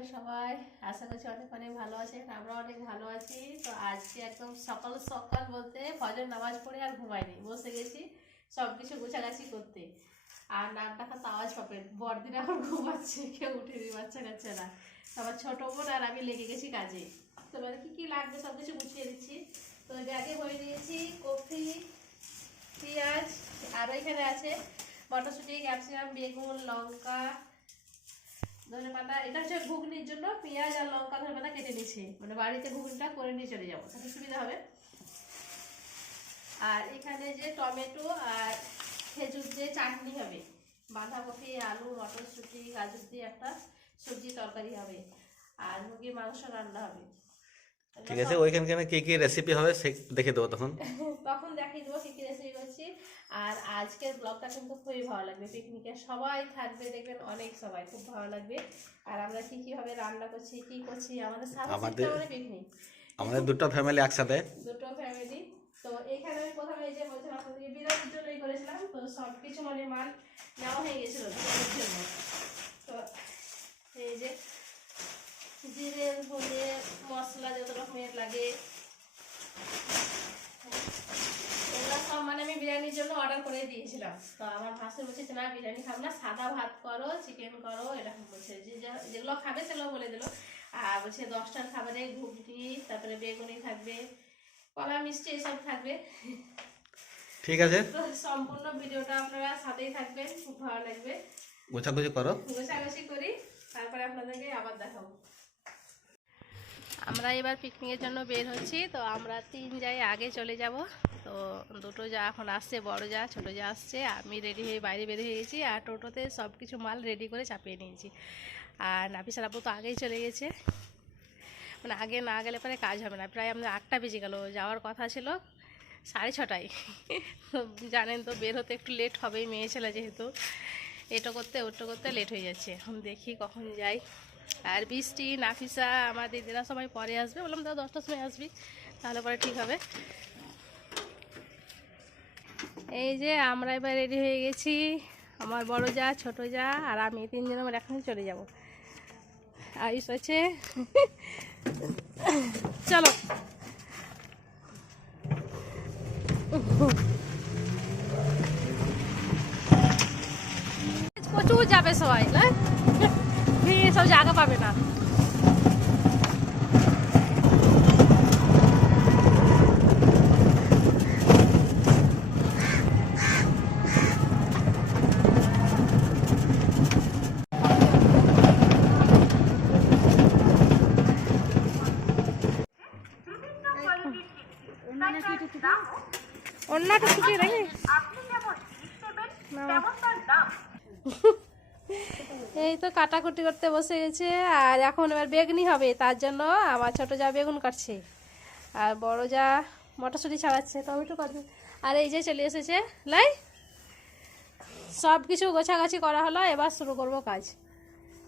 আছেন সবাই। আশা করছি অনেক অনেক ভালো আছেন, আমরা অনেক ভালো আছি। তো আজকে একদম সকাল সকাল বলতে ফজর নামাজ পড়ে আর ঘুমাইনি, বসে গেছি সব কিছু গোছাগাছি করতে। আর ডাকা তো আওয়াজ পাবেন বড়দিন এখন ঘুমাচ্ছে কেউ উঠে বাচ্চা কাচ্চা না আমার ছোট বোন আর আমি লেগে গেছি কাজে। তো এবার কী কি লাগবে সব কিছু গুছিয়ে দিচ্ছি। তো ব্যাগে ভরে নিয়েছি কফি, পেঁয়াজ আরও এখানে আছে মটরশুঁটি, ক্যাপসিকাম, বেগুন, লঙ্কা ধনে পাতা এটা হচ্ছে ঘুগনির জন্য পেঁয়াজ আর লঙ্কা ধনে পাতা কেটে নিয়েছি মানে বাড়িতে ঘুগনিটা করে নিয়ে চলে যাব তাহলে সুবিধা হবে। আর এখানে যে টমেটো আর খেজুর দিয়ে চাটনি হবে বাঁধাকপি আলু মটরশুঁটি গাজর দিয়ে একটা সবজি তরকারি হবে আর মুরগির মাংস রান্না হবে। ঠিক আছে ওইখানখানে কি কি রেসিপি হবে সে দেখে দেবো তখন। তখন দেখিয়ে দেবো কি কি রেসিপি করছি। আর আজকের ব্লগটা কিন্তু খুবই ভালো লাগবে। পিকনিকে সবাই থাকবে দেখবেন অনেক সবাই খুব ভালো লাগবে। আর আমরা কি কীভাবে রান্না করছি কি করছি আমাদের সাথে পিকনিক আমাদের দুটো ফ্যামিলি একসাথে। দুটো ফ্যামিলি তো এইখানে আমি প্রথমে এই যে বলছিলাম আপনাদেরকে বিরিয়ানির জন্য এই করেছিলাম। তো সব কিছু মানে মাল নেওয়া হয়ে গেছিল বিরিয়ানির জন্য। তো এই যে জিরে ধনে মশলা যত রকমের লাগে। এগুলো সব মানে আমি বিরিয়ানির জন্য অর্ডার করে দিয়েছিলাম। তো আমার ভাসুর বলছে না বিরিয়ানি খাব না সাদা ভাত করো চিকেন করো এরকম বলছে। যে যেগুলো খাবে সেগুলো বলে দিল। আর বলছে দশটার খাবারে ঘুগনি তারপরে বেগুনি থাকবে কলা মিষ্টি এসব থাকবে। ঠিক আছে। তো সম্পূর্ণ ভিডিওটা আপনারা সাথেই থাকবেন খুব ভালো লাগবে। গোছাগুছি করো। গোছাগাছি করি তারপরে আপনাদেরকে আবার দেখাবো। আমরা এবার পিকনিকের জন্য বের হচ্ছি, তো আমরা তিন যাই আগে চলে যাব। তো দুটো যা এখন আসছে, বড় যা, ছোট যা আসছে, আমি রেডি হয়ে বাইরে বের হয়ে গেছি আর টোটোতে সব কিছু মাল রেডি করে চাপিয়ে নিয়েছি। আর নাফিসার আপু তো আগেই চলে গেছে। মানে আগে না গেলে পরে কাজ হবে না। প্রায় আমাদের আটটা বেজে গেল, যাওয়ার কথা ছিল সাড়ে ছটায়। জানেন তো বের হতে একটু লেট হবেই, মেয়ে ছেলে যেহেতু। এটা করতে, ওটা করতে লেট হয়ে যাচ্ছে। এখন দেখি কখন যাই। আর বৃষ্টি, নাফিসা, আমার দিদিরা সবাই পরে আসবে। বললাম, দাদা, দশটার সময় আসবি, তাহলে পরে ঠিক হবে। এই যে আমরা এবার রেডি হয়ে গেছি, আমার বড় যা, ছোট যা, আর আমি তিনজন আমার এখনই চলে যাব। আয়ুষ আছে চলো। প্রচুর যাবে সবাই না সব জায়গা পাবে না অন্যটা কিছু নাকি এই তো কাটাকুটি করতে বসে গেছে আর এখন এবার বেগুনি হবে তার জন্য আমার ছোট যা বেগুন কাটছে আর বড় যা মটরশুঁটি ছাড়াচ্ছে টমেটো কাটবে। আর এই যে চলে এসেছে লাই সব কিছু গোছাগাছি করা হলো এবার শুরু করব কাজ।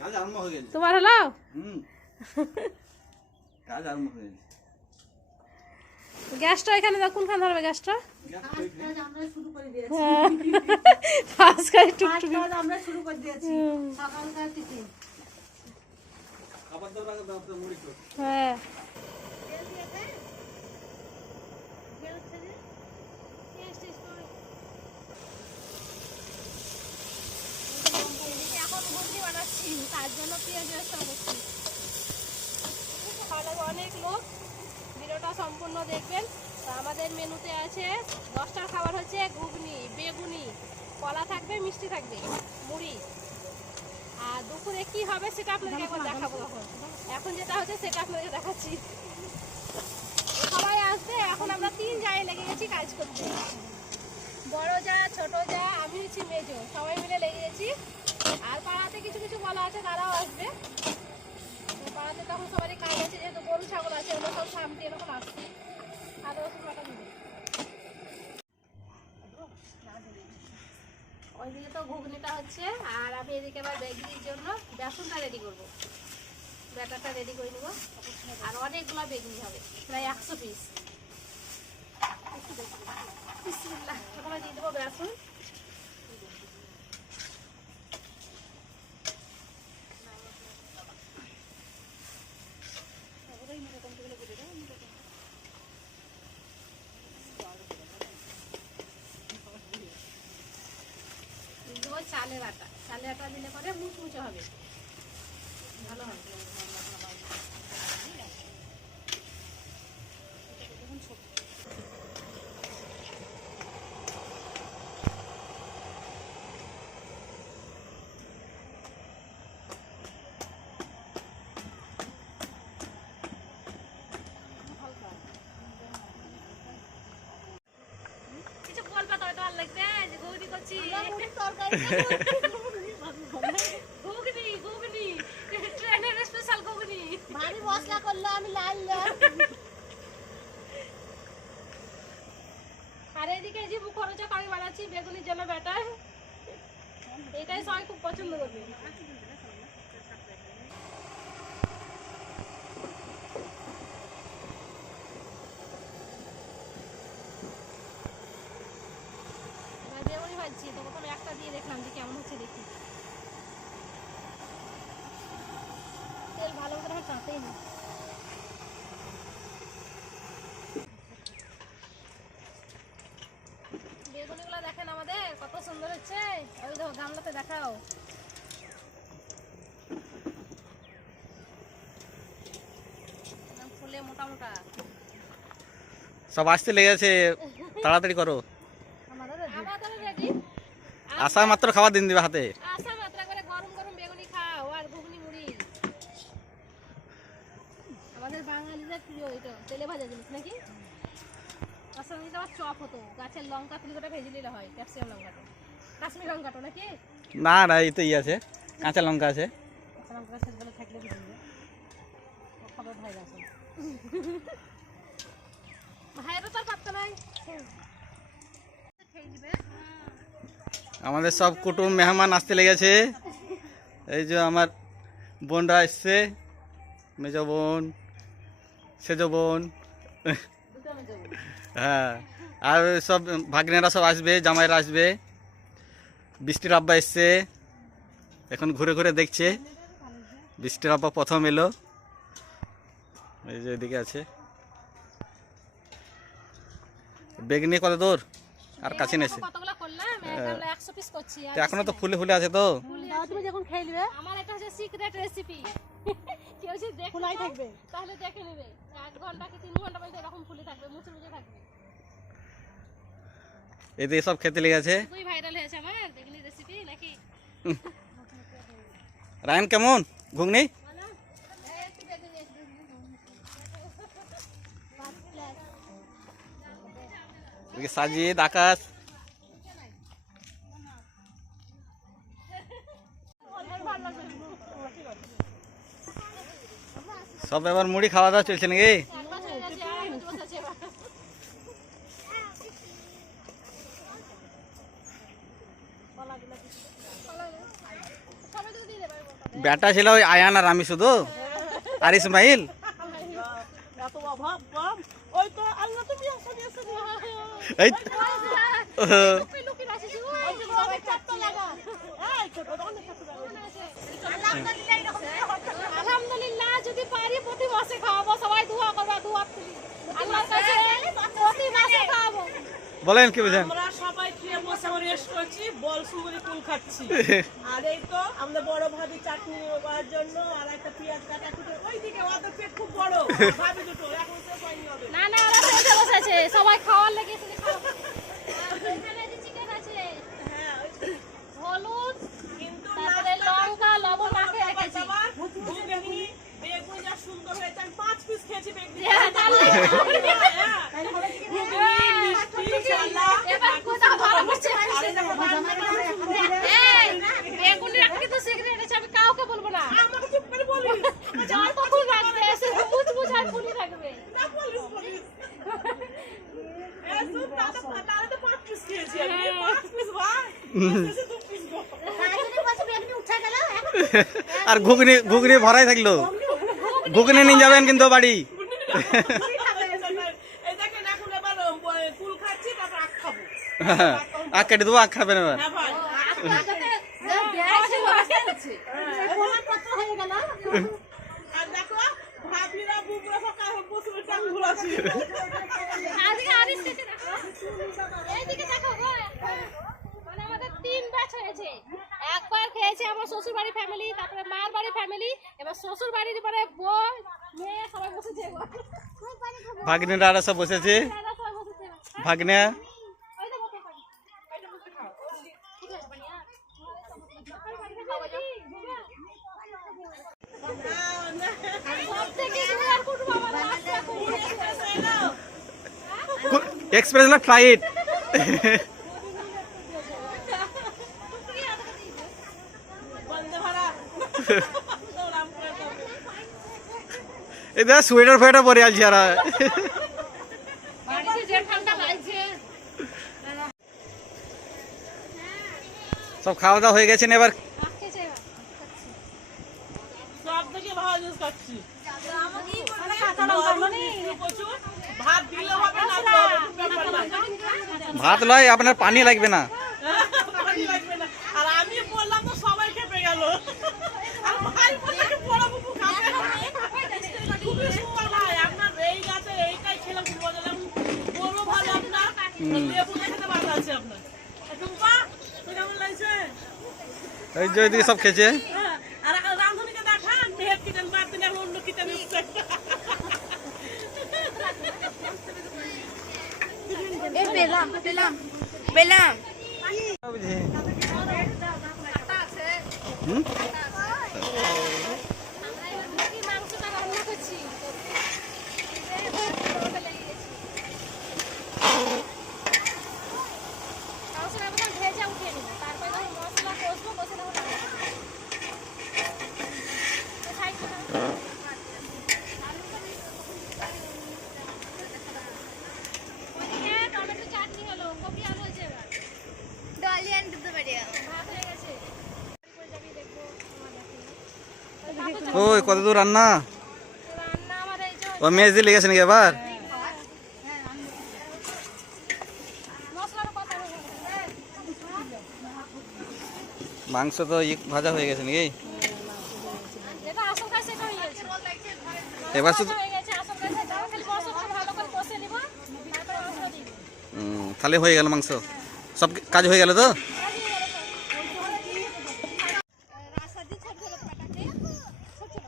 কাজ আরম্ভ হয়ে গেছে। তোমার হলো? হুম। কাজ আরম্ভ হয়ে গেছে। গ্যাসটা এখানে দাও কোনখানে ধরবে গ্যাসটা? আমরা শুরু করে দিয়েছি হ্যাঁ। ফাঁস করে টুকটুকি কাজ আমরা শুরু করে দিয়েছি। সকালকার টিফিন খাবার দাবার আগে দাও তো মুড়ি তো এখন বুদ্ধি বানাচ্ছি তার জন্য পেঁয়াজ ব্যবসা করছি অনেক লোক ভিডিওটা সম্পূর্ণ দেখবেন। তো আমাদের মেনুতে আছে, দশটার খাবার হচ্ছে ঘুগনি, বেগুনি, কলা থাকবে, মিষ্টি থাকবে, মুড়ি। আর দুপুরে কি হবে সেটা আপনাকে একবার দেখাবো। তখন এখন যেটা হচ্ছে সেটা আপনাদেরকে দেখাচ্ছি। সবাই আসবে, এখন আমরা তিন জায়গায় লেগে গেছি কাজ করতে। বড় যা, ছোট যা, আমি হচ্ছি মেজো, সবাই মিলে লেগে গেছি। আর পাড়াতে কিছু কিছু বলা আছে, তারাও আসবে। পাড়াতে তখন সবারই কাজ আছে, যেহেতু গরু, ছাগল আছে। সামনে এরকম আসছি আদা রসুন বাটা দিবে। ওইদিকে তো ঘুগনিটা হচ্ছে, আর আমি এদিকে আবার বেগনির জন্য বেসনটা রেডি করব। ব্যাটারটা রেডি করে নেব। আর অনেকগুলো বেগুনি হবে, প্রায় একশো পিস প্রথমে দিয়ে দেবো বেসন। চালের আটা চালের আটা দিলে পরে মুচমুচে হবে। ভালো হবে কিছু বলবা তবে তো ভালো লাগবে যে গৌরি করছি ঘুগনি ঘুগনি ট্রেনের স্পেশাল ঘুগনি ভারী মশলা করল আমি লাল আর এদিকে যে মুখরোচক আমি বানাচ্ছি বেগুনির জন্য ব্যাটার। এটাই সবাই খুব পছন্দ করবে এবার বেগুনি ভাজছি তো প্রথমে একটা দিয়ে দেখলাম যে কেমন হচ্ছে দেখি তেল ভালো করে আমার চাঁতেই না বেগুনিগুলো দেখেন আমাদের কত সুন্দর হচ্ছে ওই দেখো গামলাতে দেখাও একদম ফুলে মোটা মোটা সব আসতে লেগেছে। তাড়াতাড়ি করো। আসা মাত্র খাবার দিন দিবে হাতে। আসা মাত্রা করে গরম গরম বেগুনি খাও আর ঘুগনি মুড়ি আমাদের বাঙালিদের প্রিয় এটা তেলে ভাজা জিনিস নাকি? তার আবার চপ হতো। গাছের লঙ্কা তুলি করে ভেজে নিলে হয় ক্যাপসিকাম লঙ্কাটা। কাশ্মীর লঙ্কাটা নাকি? না না এই তো ই আছে। কাঁচা লঙ্কা আছে। কাঁচা লঙ্কাটা থাকলে খবর গেছে ভাইয়েরও তো আর পাত্তা নাই খেয়ে দিবে আমাদের সব কুটুম মেহমান আসতে লেগেছে। এই যে আমার বোনরা এসছে। মেজ বোন, সেজ বোন। হ্যাঁ আর সব ভাগ্নেরা সব আসবে, জামাইরা আসবে। বৃষ্টির আব্বা এসছে। এখন ঘুরে ঘুরে দেখছে। বৃষ্টির আব্বা প্রথম এলো। এই যে এদিকে আছে। বেগনি কত দূর? আর কাছে নেছে করলাম? একশো পিস করছি এখনও তো ফুলে ফুলে আছে তো। তুমি যখন খেয়ে নিবে। আমার এটা হচ্ছে সিক্রেট রেসিপি কেউ যদি দেখতে থাকবে। তাহলে দেখে নেবে। এক ঘণ্টা কি তিন ঘণ্টা পর্যন্ত এরকম ফুলে থাকবে মুচে মুচে থাকবে। এদিকে সব খেতে লেগেছে খুবই ভাইরাল হয়েছে আমার রেসিপি নাকি? রায়ন কেমন? ঘুগনি? সাজিদ আকাশ সব এবার মুড়ি খাওয়া দাওয়া চলছে নাকি? ব্যাটা ছিল ওই আয়ান আর আমি শুধু। আর ইসমাইল? অভাব কম ওই তো আল্লাহ তুমি আসনি আসনি এই লুকিয়ে লুকিয়ে আসিস ওই। ওই যে সবাই চারটা লাগা। এই ছোট অনেক চারটা আলহামদুলিল্লাহ যদি পারি প্রতি মাসে খাওয়াবো সবাই দোয়া করবা দোয়া তুলি আল্লাহর প্রতি মাসে? খাওয়াবো। বলেন কি বুঝেন? আমরা রেস্ট করছি বল সুন্দরী কুল খাচ্ছি। আর এই তো আমরা বড় ভাবি চাটনি করার জন্য আর একটা পেঁয়াজ কাটা কুটে ওইদিকে ওদের পেট খুব বড়। ভাবি দুটো এখন তো পাইনি হবে না না ওরা বসেছে সবাই খাওয়ার লেগেছে এসে খাওয়াবো আর এখানে যে চিকেন আছে হ্যাঁ ওই হলুদ কিন্তু তারপরে লঙ্কা লবণ মাখিয়ে রেখেছি আবার ঘুগনি বেগুন যা সুন্দর হয়েছে আমি পাঁচ পিস খেয়েছি বেগুন হ্যাঁ, তাহলে মিষ্টি চালা এবার কোথাও ভালো করছে আর এই দেখো রান্না করে এই বেগুনের একটা কিন্তু সিক্রেট আছে আমি কাউকে বলব না আমাকে চুপ করে বলিস যতক্ষণ রাখবে এসে মুচ মুচ আর ফুলি থাকবে না বলিস বলিস এসব তাতে তাহলে তো পাঁচ পিস খেয়েছি আমি পাঁচ পিস ভাই শেষে দু পিস গো রাজনী পাশে বেগনি উঠে গেল আর ঘুগনি ঘুগনি ভরাই থাকল। ঘুগনি নিয়ে যাবেন কিন্তু বাড়ি। আখ কেটে দেবো, আখ খাবেন এবার। হ্যাঁ। মানে আমাদের তিন ব্যাচ হয়েছে। একবার খেয়েছে আমার শ্বশুর বাড়ির ফ্যামিলি তারপরে মার বাড়ির ফ্যামিলি এবার শ্বশুর বাড়ির পরে বউ মেয়ে সবাই বসেছে এবার। ভাগ্নেরা সব বসেছে দাদা। ভাগ্নে ওই তো বসে পানি। ঠিক আছে, পানি, হ্যাঁ? পানি খাওয়া যাবে? সবথেকে দূরের কুটুম আমার রাস্তা কুটুম। এক্সপ্রেস না ফ্লাইট বন্দে ভারত করে সোয়েটার ফোয়েটার পরে আলছি আর সব খাওয়া দাওয়া হয়ে গেছেন এবার। ভাত লয়, আপনার পানি লাগবে না পানি লাগবে না। আর আমি বললাম তো সবাই খেপে গেল আর ভাই বলল কি বড় বুকু খাবে খুবই সুন্দর ভাই আপনার এই গাছে এইটাই খেলাম খুব মজা লাগল বড় ভালো আপনার লেবু খেতে ভালো আছে আপনার টুম্পা তো কেমন লাগছে এই যে ওইদিকে সব খেয়েছে হ্যাঁ, আর রান্ধুনিকে দেখান মেহের কিচেন বাদ দিন এখন অন্য কিচেন এসছে পেলাম পেলাম পেলাম হুম? আমরা এবার মুরগির মাংসটা রান্না করছি মাংসটা প্রথম ভেজে উঠিয়ে নিব তারপরে যখন মশলা কষবো কষে তখন সাইড টমেটো চাটনি হলো কপি আলু হয়েছে এবার ডলি আনতে তো পারি ভাত হয়ে গেছে করে যাবি দেখব আমার দেখি ওই, কত দূর রান্না? ও মেজ দিয়ে লেগেছে নাকি এবার মাংস তো ভাজা হয়ে গেছে নাকি যেটা আসল কাজ সেটা হয়ে গেছে এবার শুধু হয়ে গেছে আসল কাজ সেটা খালি মশলাটা ভালো করে কষে নিব তারপরে মশলা দিই শুধু তাহলে হয়ে গেল মাংস। সব কাজ হয়ে গেল তো রাস্তা দিয়ে ছোট ছোট পাটাকে ছোট ছোট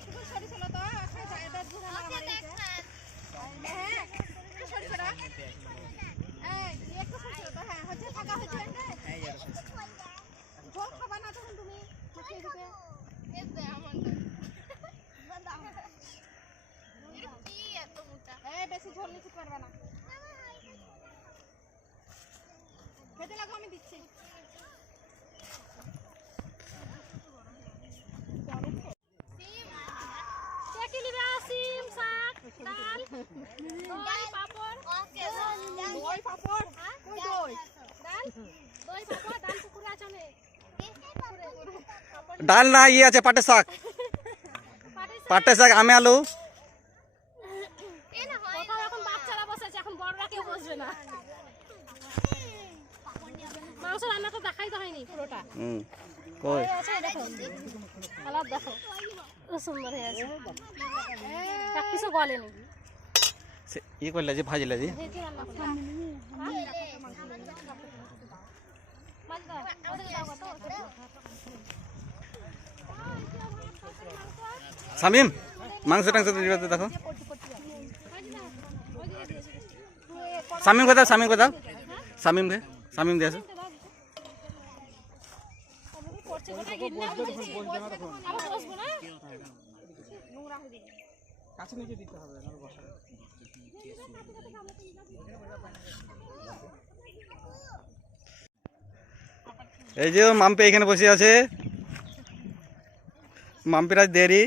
একটু করে ছোট ছোট তো খাই যায় এটা দুধ আমার আমার হ্যাঁ একটু ছোট ছোট এই একটু ছোট ছোট হ্যাঁ হচ্ছে থাকা হচ্ছে ঝোল খাবা না তখন তুমি মাখিয়ে দিবে এতে আমার কি এত মোটা এই বেশি ঝোল নিতে পারবে না খেতে লাগো আমি দিচ্ছি চেকি নিবে সিম শাক ডাল দই পাপড় দই পাপড় কই দই ডাল দই পাপড় ডাল পুকুরে আছে অনেক। ডাল না ইয়ে আছে পাটের শাক? পাটের শাক আমি আলু কোথাও এখন বাচ্চারা বসেছে এখন বড়রা কেউ বসবে না মাংস রান্নাটা দেখাই তো হয়নি পুরোটা। হুম কই? দেখো। কালার দেখো। খুব সুন্দর হয়ে আছে। এক পিসও গলেনি। ই করলে যে ভাজলে যে? রান্না শামিম মাংস টাংস দেখো। শামিম কোথাও শামিম কোথাও শামিম কে শামিম আসো কোথায় গিয়ে বলছি আবার বসবো। এই যে মাম্পি এখানে বসে আছে। মাম্পির আজ দেরি।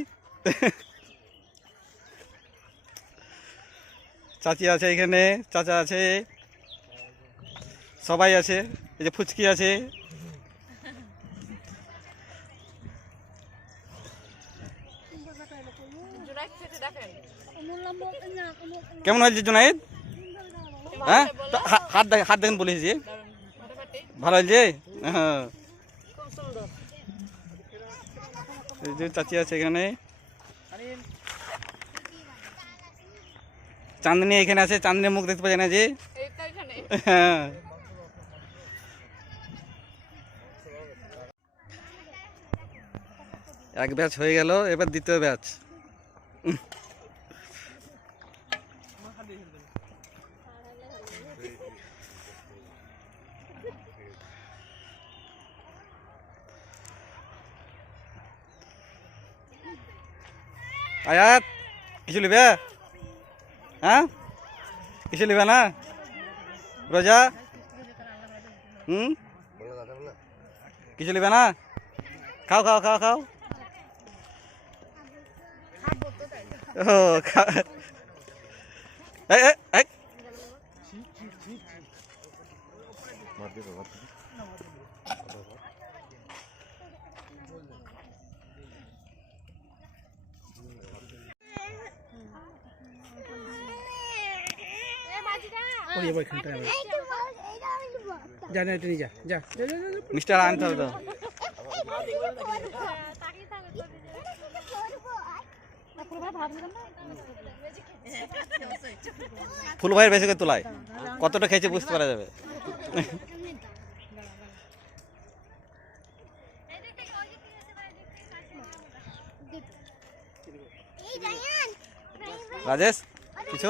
চাচি আছে এখানে চাচা আছে সবাই আছে এই যে ফুচকি আছে। কেমন হয়েছে জুনাইদ? হ্যাঁ? হাত হাত দেখেন বলেছি যে। ভালো হয়েছে? হ্যাঁ। চাচি আছে এখানে। চাঁদনি এখানে আছে, চাঁদনির মুখ দেখতে পাচ্ছি না যে? হ্যাঁ। এক ব্যাচ হয়ে গেল, এবার দ্বিতীয় ব্যাচ। আয়াত, কিছু লিবে? হ্যাঁ? কিছু লিবে না? রোজা? হুম? কিছু লিবে না? খাও খাও খাও খাও। ও, খা- এই, এই, এই। মিস্টার আনতে হবে ফুল ভাইয়ের বেশি করে তোলায়। কতটা খেয়েছে বুঝতে পারা যাবে। রাজেশ কিছু?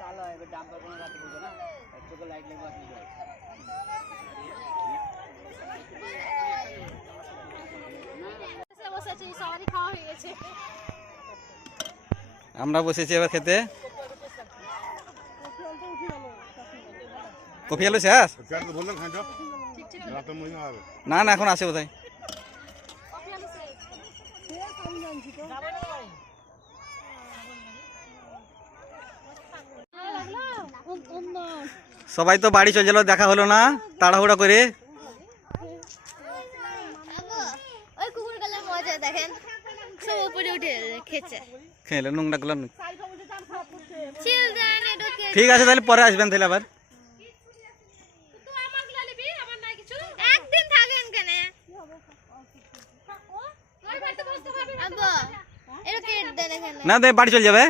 ভালো লাগে গো ভাই কি করেছে আপনাদের বসেছি সবারই খাওয়া হয়ে গেছে আমরা বসেছি এবার খেতে। কফি আলু শেষ না না, এখন আছে বোধহয়। সবাই তো বাড়ি চলে গেল দেখা হলো না তাড়াহুড়া করে। ওই কুকুর গেলে মজা দেখেন। সব উপরে উঠে খেছে খেলে নোংরা গুলো ঠিক আছে তাহলে পরে আসবেন তাহলে আবার। না দে বাড়ি চলে যাবে।